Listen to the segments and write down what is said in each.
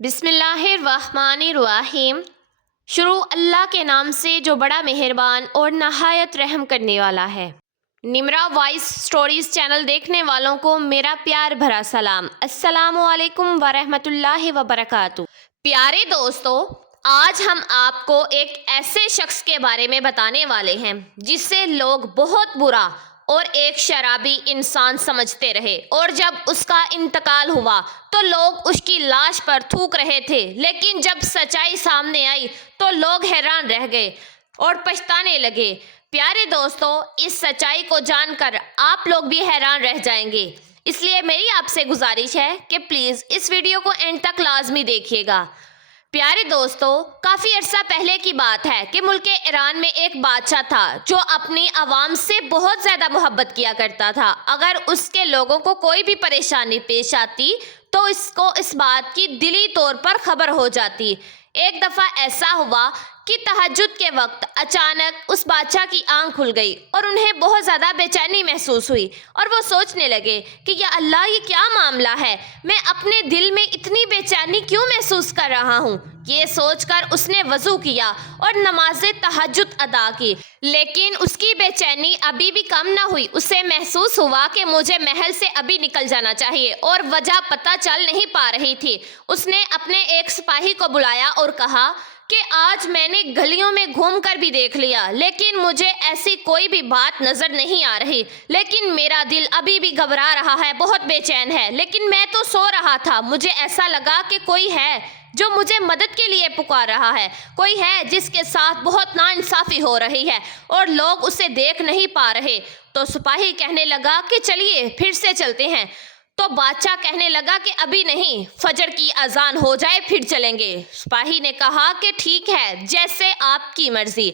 بسم اللہ الرحمن الرحیم۔ شروع اللہ کے نام سے جو بڑا مہربان اور نہایت رحم کرنے والا ہے۔ نمرا وائس سٹوریز چینل دیکھنے والوں کو میرا پیار بھرا سلام۔ السلام علیکم ورحمۃ اللہ وبرکاتہ۔ پیارے دوستو، آج ہم آپ کو ایک ایسے شخص کے بارے میں بتانے والے ہیں جس سے لوگ بہت برا اور ایک شرابی انسان سمجھتے رہے، اور جب اس کا انتقال ہوا تو لوگ اس کی لاش پر تھوک رہے تھے، لیکن جب سچائی سامنے آئی تو لوگ حیران رہ گئے اور پچھتانے لگے۔ پیارے دوستو، اس سچائی کو جان کر آپ لوگ بھی حیران رہ جائیں گے، اس لیے میری آپ سے گزارش ہے کہ پلیز اس ویڈیو کو اینڈ تک لازمی دیکھیے گا۔ پیارے دوستو، کافی عرصہ پہلے کی بات ہے کہ ملک ایران میں ایک بادشاہ تھا جو اپنی عوام سے بہت زیادہ محبت کیا کرتا تھا۔ اگر اس کے لوگوں کو کوئی بھی پریشانی پیش آتی تو اس کو اس بات کی دلی طور پر خبر ہو جاتی۔ ایک دفعہ ایسا ہوا کہ تہجد کے وقت اچانک اس بادشاہ کی آنکھ کھل گئی اور انہیں بہت زیادہ بے چینی محسوس ہوئی، اور وہ سوچنے لگے کہ یا اللہ، یہ کیا معاملہ ہے، میں اپنے دل میں اتنی بے چینی کیوں محسوس کر رہا ہوں۔ یہ سوچ کر اس نے وضو کیا اور نماز تہجد ادا کی، لیکن اس کی بے چینی ابھی بھی کم نہ ہوئی۔ اسے محسوس ہوا کہ مجھے محل سے ابھی نکل جانا چاہیے، اور وجہ پتہ چل نہیں پا رہی تھی۔ اس نے اپنے ایک سپاہی کو بلایا اور کہا کہ آج میں نے گلیوں میں گھوم کر بھی دیکھ لیا، لیکن مجھے ایسی کوئی بھی بات نظر نہیں آ رہی، لیکن میرا دل ابھی بھی گھبرا رہا ہے، بہت بے چین ہے۔ لیکن میں تو سو رہا تھا، مجھے ایسا لگا کہ کوئی ہے جو مجھے مدد کے لیے پکار رہا ہے، کوئی ہے جس کے ساتھ بہت ناانصافی ہو رہی ہے اور لوگ اسے دیکھ نہیں پا رہے۔ تو سپاہی کہنے لگا کہ چلیے پھر سے چلتے ہیں۔ تو بادشاہ کہنے لگا کہ ابھی نہیں، فجر کی اذان ہو جائے پھر چلیں گے۔ سپاہی نے کہا کہ ٹھیک ہے، جیسے آپ کی مرضی۔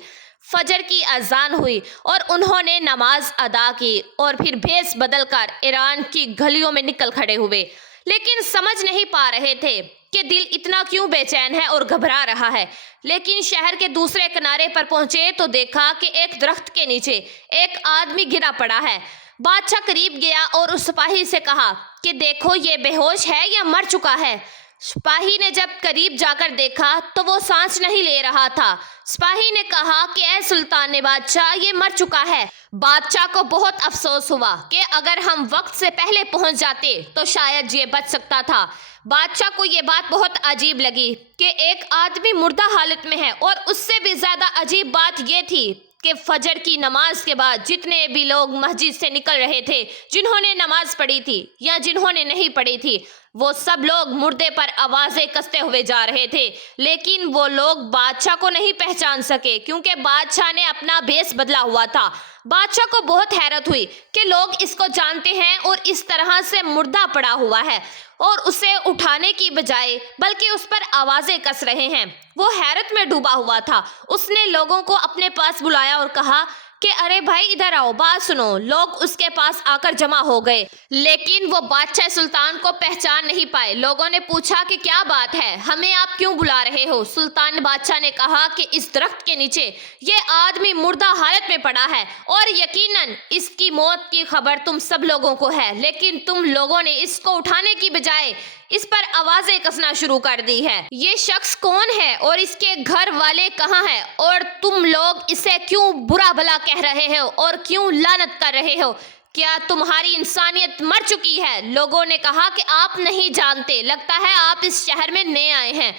فجر کی اذان ہوئی اور انہوں نے نماز ادا کی اور پھر بھیس بدل کر ایران کی گلیوں میں نکل کھڑے ہوئے، لیکن سمجھ نہیں پا رہے تھے کہ دل اتنا کیوں بے چین ہے اور گھبرا رہا ہے۔ لیکن شہر کے دوسرے کنارے پر پہنچے تو دیکھا کہ ایک درخت کے نیچے ایک آدمی گرا پڑا ہے۔ بادشاہ قریب گیا اور اس سپاہی سے کہا کہ دیکھو، یہ بے ہوش ہے یا مر چکا ہے۔ سپاہی نے جب قریب جا کر دیکھا تو وہ سانس نہیں لے رہا تھا۔ سپاہی نے کہا کہ اے سلطان بادشاہ، یہ مر چکا ہے۔ بادشاہ کو بہت افسوس ہوا کہ اگر ہم وقت سے پہلے پہنچ جاتے تو شاید یہ بچ سکتا تھا۔ بادشاہ کو یہ بات بہت عجیب لگی کہ ایک آدمی مردہ حالت میں ہے، اور اس سے بھی زیادہ عجیب بات یہ تھی کہ فجر کی نماز کے بعد جتنے بھی لوگ مسجد سے نکل رہے تھے، جنہوں نے نماز پڑھی تھی یا جنہوں نے نہیں پڑھی تھی، وہ سب لوگ مردے پر آوازیں کستے ہوئے جا رہے تھے، لیکن وہ لوگ بادشاہ کو نہیں پہچان سکے کیونکہ بادشاہ نے اپنا بھیس بدلا ہوا تھا۔ بادشاہ کو بہت حیرت ہوئی کہ لوگ اس کو جانتے ہیں اور اس طرح سے مردہ پڑا ہوا ہے اور اسے اٹھانے کی بجائے بلکہ اس پر آوازیں کس رہے ہیں۔ وہ حیرت میں ڈوبا ہوا تھا۔ اس نے لوگوں کو اپنے پاس بلایا اور کہا کہ ارے بھائی، ادھر آؤ، بات سنو۔ لوگ اس کے پاس آ کر جمع ہو گئے، لیکن وہ بادشاہ سلطان کو پہچان نہیں پائے۔ لوگوں نے پوچھا کہ کیا بات ہے، ہمیں آپ کیوں بلا رہے ہو؟ سلطان بادشاہ نے کہا کہ اس درخت کے نیچے یہ آدمی مردہ حالت میں پڑا ہے، اور یقیناً اس کی موت کی خبر تم سب لوگوں کو ہے، لیکن تم لوگوں نے اس کو اٹھانے کی بجائے اس پر آوازیں کسنا شروع کر دی ہے۔ یہ شخص کون ہے اور اس کے گھر والے کہاں ہیں، اور تم لوگ اسے کیوں برا بھلا کہہ رہے ہو اور کیوں لعنت کر رہے ہو؟ کیا تمہاری انسانیت مر چکی ہے؟ لوگوں نے کہا کہ آپ نہیں جانتے، لگتا ہے آپ اس شہر میں نئے آئے ہیں۔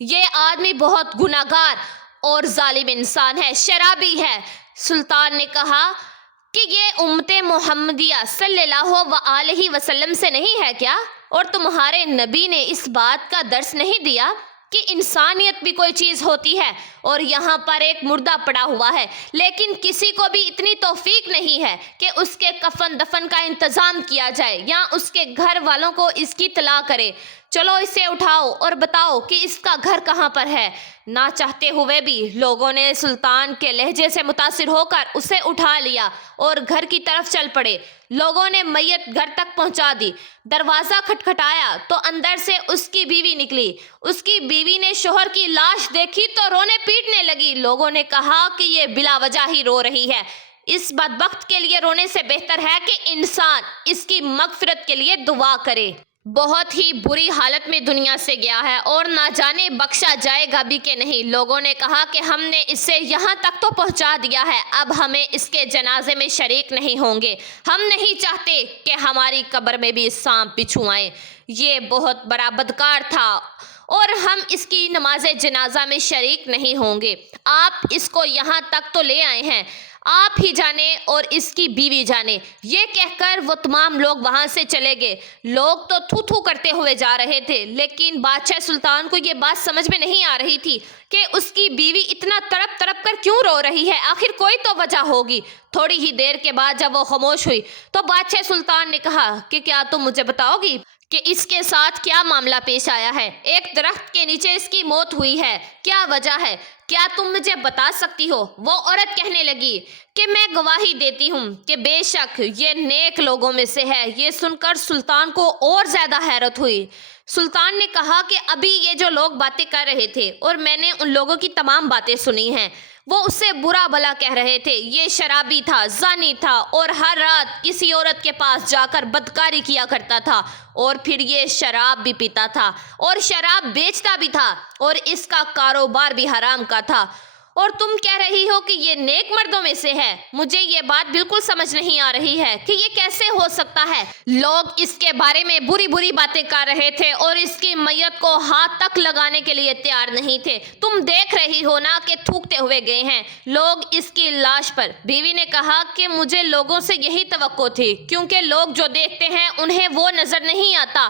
یہ آدمی بہت گناہگار اور ظالم انسان ہے، شرابی ہے۔ سلطان نے کہا کہ یہ امت محمدیہ صلی اللہ علیہ وسلم سے نہیں ہے کیا؟ اور تمہارے نبی نے اس بات کا درس نہیں دیا کہ انسانیت بھی کوئی چیز ہوتی ہے؟ اور یہاں پر ایک مردہ پڑا ہوا ہے، لیکن کسی کو بھی اتنی توفیق نہیں ہے کہ اس کے کفن دفن کا انتظام کیا جائے یا اس کے گھر والوں کو اس کی اطلاع کرے۔ چلو اسے اٹھاؤ اور بتاؤ کہ اس کا گھر کہاں پر ہے۔ نہ چاہتے ہوئے بھی لوگوں نے سلطان کے لہجے سے متاثر ہو کر اسے اٹھا لیا اور گھر کی طرف چل پڑے۔ لوگوں نے میت گھر تک پہنچا دی۔ دروازہ کھٹکھٹایا تو اندر سے اس کی بیوی نکلی۔ اس کی بیوی نے شوہر کی لاش دیکھی تو رونے پیٹنے لگی۔ لوگوں نے کہا کہ یہ بلا وجہ ہی رو رہی ہے، اس بدبخت کے لیے رونے سے بہتر ہے کہ انسان اس کی مغفرت کے لیے دعا کرے۔ بہت ہی بری حالت میں دنیا سے گیا ہے اور نہ جانے بخشا جائے گا بھی کہ نہیں۔ لوگوں نے کہا کہ ہم نے اسے یہاں تک تو پہنچا دیا ہے، اب ہمیں اس کے جنازے میں شریک نہیں ہوں گے۔ ہم نہیں چاہتے کہ ہماری قبر میں بھی سانپ بچھو آئیں۔ یہ بہت بڑا بدکار تھا اور ہم اس کی نماز جنازہ میں شریک نہیں ہوں گے۔ آپ اس کو یہاں تک تو لے آئے ہیں، آپ ہی جانے اور اس کی بیوی جانے۔ یہ کہہ کر وہ تمام لوگ وہاں سے چلے گئے۔ لوگ تو تھو تھو کرتے ہوئے جا رہے تھے، لیکن بادشاہ سلطان کو یہ بات سمجھ میں نہیں آ رہی تھی کہ اس کی بیوی اتنا تڑپ تڑپ کر کیوں رو رہی ہے۔ آخر کوئی تو وجہ ہوگی۔ تھوڑی ہی دیر کے بعد جب وہ خاموش ہوئی تو بادشاہ سلطان نے کہا کہ کیا تم مجھے بتاؤ گی کہ اس کے ساتھ کیا معاملہ پیش آیا ہے؟ ایک درخت کے نیچے اس کی موت ہوئی ہے، کیا وجہ ہے؟ کیا تم مجھے بتا سکتی ہو؟ وہ عورت کہنے لگی کہ میں گواہی دیتی ہوں کہ بے شک یہ نیک لوگوں میں سے ہے۔ یہ سن کر سلطان کو اور زیادہ حیرت ہوئی۔ سلطان نے کہا کہ ابھی یہ جو لوگ باتیں کر رہے تھے اور میں نے ان لوگوں کی تمام باتیں سنی ہیں، وہ اس سے برا بھلا کہہ رہے تھے۔ یہ شرابی تھا، زانی تھا اور ہر رات کسی عورت کے پاس جا کر بدکاری کیا کرتا تھا، اور پھر یہ شراب بھی پیتا تھا اور شراب بیچتا بھی تھا اور اس کا کاروبار بھی حرام کا تھا۔ اور تم کہہ رہی ہو کہ یہ نیک مردوں میں سے ہے۔ مجھے یہ بات بالکل سمجھ نہیں آ رہی ہے کہ یہ کیسے ہو سکتا ہے۔ لوگ اس کے بارے میں بری بری باتیں کر رہے تھے اور اس کی میت کو ہاتھ تک لگانے کے لیے تیار نہیں تھے۔ تم دیکھ رہی ہو نا کہ تھوکتے ہوئے گئے ہیں لوگ اس کی لاش پر۔ بیوی نے کہا کہ مجھے لوگوں سے یہی توقع تھی، کیونکہ لوگ جو دیکھتے ہیں انہیں وہ نظر نہیں آتا،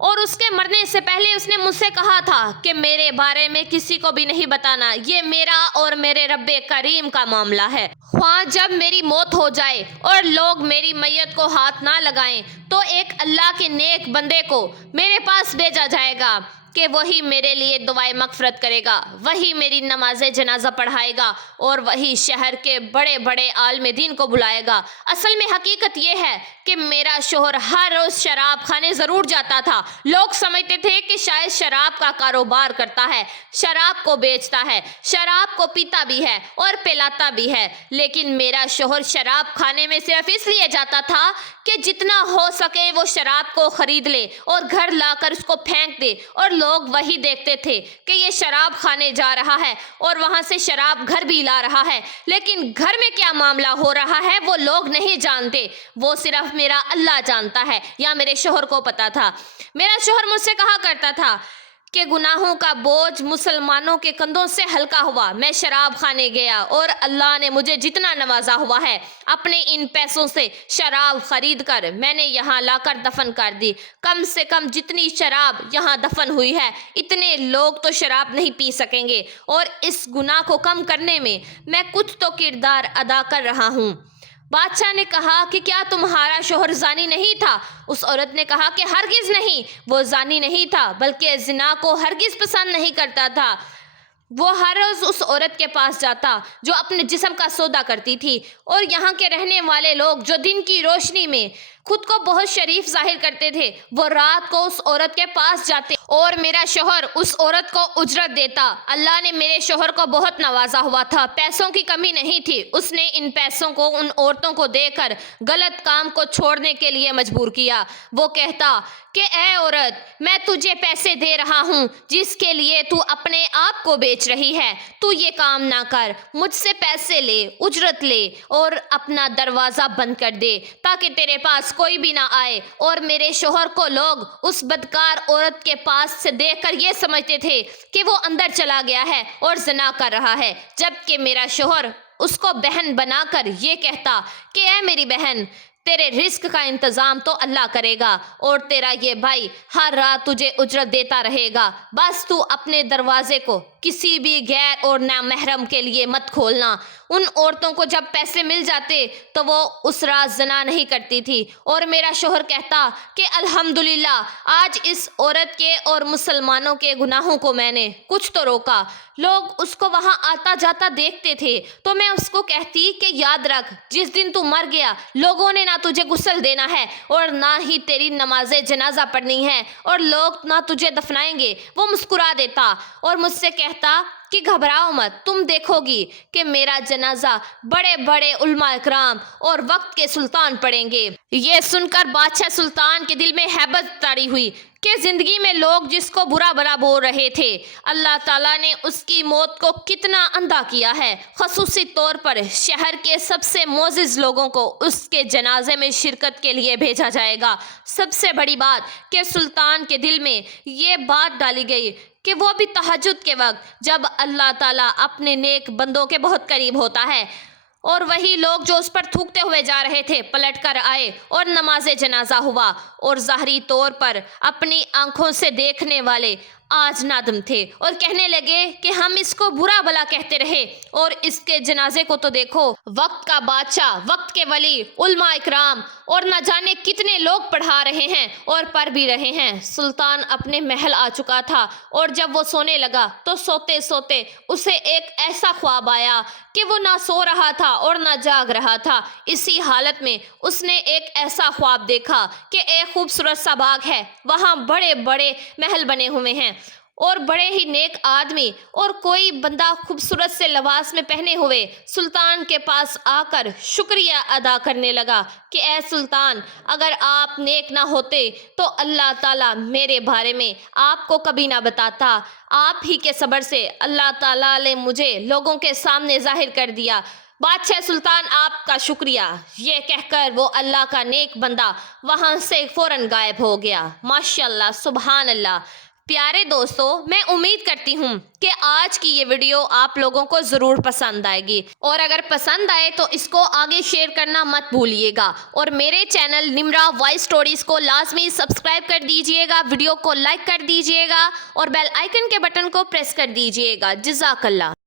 اور اس کے مرنے سے پہلے اس نے مجھ سے کہا تھا کہ میرے بارے میں کسی کو بھی نہیں بتانا، یہ میرا اور میرے رب کریم کا معاملہ ہے۔ خواہ جب میری موت ہو جائے اور لوگ میری میت کو ہاتھ نہ لگائیں تو ایک اللہ کے نیک بندے کو میرے پاس بھیجا جائے گا کہ وہی میرے لیے دعائے مغفرت کرے گا، وہی میری نماز جنازہ پڑھائے گا اور وہی شہر کے بڑے بڑے عالم دین کو بلائے گا۔ اصل میں حقیقت یہ ہے کہ میرا شوہر ہر روز شراب خانے ضرور جاتا تھا۔ لوگ سمجھتے تھے کہ شاید شراب کا کاروبار کرتا ہے، شراب کو بیچتا ہے، شراب کو پیتا بھی ہے اور پلاتا بھی ہے، لیکن میرا شوہر شراب خانے میں صرف اس لیے جاتا تھا کہ جتنا ہو سکے وہ شراب کو خرید لے اور گھر لا کر اس کو پھینک دے، اور لوگ وہی دیکھتے تھے کہ یہ شراب خانے جا رہا ہے اور وہاں سے شراب گھر بھی لا رہا ہے، لیکن گھر میں کیا معاملہ ہو رہا ہے وہ لوگ نہیں جانتے، وہ صرف میرا اللہ جانتا ہے یا میرے شوہر کو پتا تھا۔ میرا شوہر مجھ سے کہا کرتا تھا کہ گناہوں کا بوجھ مسلمانوں کے کندھوں سے ہلکا ہوا۔ میں شراب خانے گیا اور اللہ نے مجھے جتنا نوازا ہوا ہے اپنے ان پیسوں سے شراب خرید کر میں نے یہاں لا کر دفن کر دی۔ کم سے کم جتنی شراب یہاں دفن ہوئی ہے اتنے لوگ تو شراب نہیں پی سکیں گے، اور اس گناہ کو کم کرنے میں کچھ تو کردار ادا کر رہا ہوں۔ بادشاہ نے کہا کہ کیا تمہارا شوہر زانی نہیں تھا؟ اس عورت نے کہا کہ ہرگز نہیں، وہ زانی نہیں تھا بلکہ زنا کو ہرگز پسند نہیں کرتا تھا۔ وہ ہر روز اس عورت کے پاس جاتا جو اپنے جسم کا سودا کرتی تھی، اور یہاں کے رہنے والے لوگ جو دن کی روشنی میں خود کو بہت شریف ظاہر کرتے تھے وہ رات کو اس عورت کے پاس جاتے اور میرا شوہر اس عورت کو اجرت دیتا۔ اللہ نے میرے شوہر کو بہت نوازا ہوا تھا، پیسوں کی کمی نہیں تھی۔ اس نے ان پیسوں کو ان عورتوں کو دے کر غلط کام کو چھوڑنے کے لیے مجبور کیا۔ وہ کہتا کہ اے عورت، میں تجھے پیسے دے رہا ہوں جس کے لیے تو اپنے آپ کو بیچ رہی ہے، تو یہ کام نہ کر، مجھ سے پیسے لے، اجرت لے اور اپنا دروازہ بند کر دے تاکہ تیرے پاس کوئی بھی نہ آئے۔ اور میرے شوہر کو لوگ اس بدکار عورت کے پاس سے دیکھ کر یہ سمجھتے تھے کہ وہ اندر چلا گیا ہے اور زنا کر رہا ہے، جبکہ میرا شوہر اس کو بہن بنا کر یہ کہتا کہ اے میری بہن، تیرے رزق کا انتظام تو اللہ کرے گا، اور تیرا یہ بھائی ہر رات تجھے اجرت دیتا رہے گا، بس تو اپنے دروازے کو کسی بھی غیر اور نامحرم کے لیے مت کھولنا۔ ان عورتوں کو جب پیسے مل جاتے تو وہ اس رات زنا نہیں کرتی تھی، اور میرا شوہر کہتا کہ الحمدللہ آج اس عورت کے اور مسلمانوں کے گناہوں کو میں نے کچھ تو روکا۔ لوگ اس کو وہاں آتا جاتا دیکھتے تھے تو میں اس کو کہتی کہ یاد رکھ، جس دن تو مر گیا لوگوں نے نہ تجھے غسل دینا ہے اور نہ ہی تیری نماز جنازہ پڑھنی ہے، اور لوگ نہ تجھے دفنائیں گے۔ وہ مسکرا دیتا اور مجھ سے کہتا کہ گھبراؤ مت، تم دیکھو گی کہ میرا جنازہ بڑے بڑے علماء اکرام اور وقت کے سلطان پڑھیں گے۔ یہ سن کر بادشاہ سلطان کے دل میں ہیبت طاری ہوئی کہ زندگی میں لوگ جس کو برا بھلا بول رہے تھے، اللہ تعالیٰ نے اس کی موت کو کتنا اندھا کیا ہے۔ خصوصی طور پر شہر کے سب سے معزز لوگوں کو اس کے جنازے میں شرکت کے لیے بھیجا جائے گا۔ سب سے بڑی بات کہ سلطان کے دل میں یہ بات ڈالی گئی کہ وہ بھی تہجد کے وقت، جب اللہ تعالیٰ اپنے نیک بندوں کے بہت قریب ہوتا ہے، اور وہی لوگ جو اس پر تھوکتے ہوئے جا رہے تھے پلٹ کر آئے اور نماز جنازہ ہوا، اور ظاہری طور پر اپنی آنکھوں سے دیکھنے والے آج نادم تھے اور کہنے لگے کہ ہم اس کو برا بھلا کہتے رہے، اور اس کے جنازے کو تو دیکھو، وقت کا بادشاہ، وقت کے ولی، علماء اکرام اور نہ جانے کتنے لوگ پڑھا رہے ہیں اور پڑھ بھی رہے ہیں۔ سلطان اپنے محل آ چکا تھا، اور جب وہ سونے لگا تو سوتے سوتے اسے ایک ایسا خواب آیا کہ وہ نہ سو رہا تھا اور نہ جاگ رہا تھا۔ اسی حالت میں اس نے ایک ایسا خواب دیکھا کہ ایک خوبصورت سا باغ ہے، وہاں بڑے بڑے محل بنے ہوئے ہیں اور بڑے ہی نیک آدمی اور کوئی بندہ خوبصورت سے لباس میں پہنے ہوئے سلطان کے پاس آ کر شکریہ ادا کرنے لگا کہ اے سلطان، اگر آپ نیک نہ ہوتے تو اللہ تعالیٰ میرے بارے میں آپ کو کبھی نہ بتاتا۔ آپ ہی کے صبر سے اللہ تعالیٰ نے مجھے لوگوں کے سامنے ظاہر کر دیا۔ بادشاہ سلطان آپ کا شکریہ، یہ کہہ کر وہ اللہ کا نیک بندہ وہاں سے فوراً غائب ہو گیا۔ ماشاءاللہ، سبحان اللہ۔ پیارے دوستو، میں امید کرتی ہوں کہ آج کی یہ ویڈیو آپ لوگوں کو ضرور پسند آئے گی، اور اگر پسند آئے تو اس کو آگے شیئر کرنا مت بھولیے گا، اور میرے چینل نمرا وائس سٹوریز کو لازمی سبسکرائب کر دیجئے گا، ویڈیو کو لائک کر دیجئے گا اور بیل آئیکن کے بٹن کو پریس کر دیجئے گا۔ جزاک اللہ۔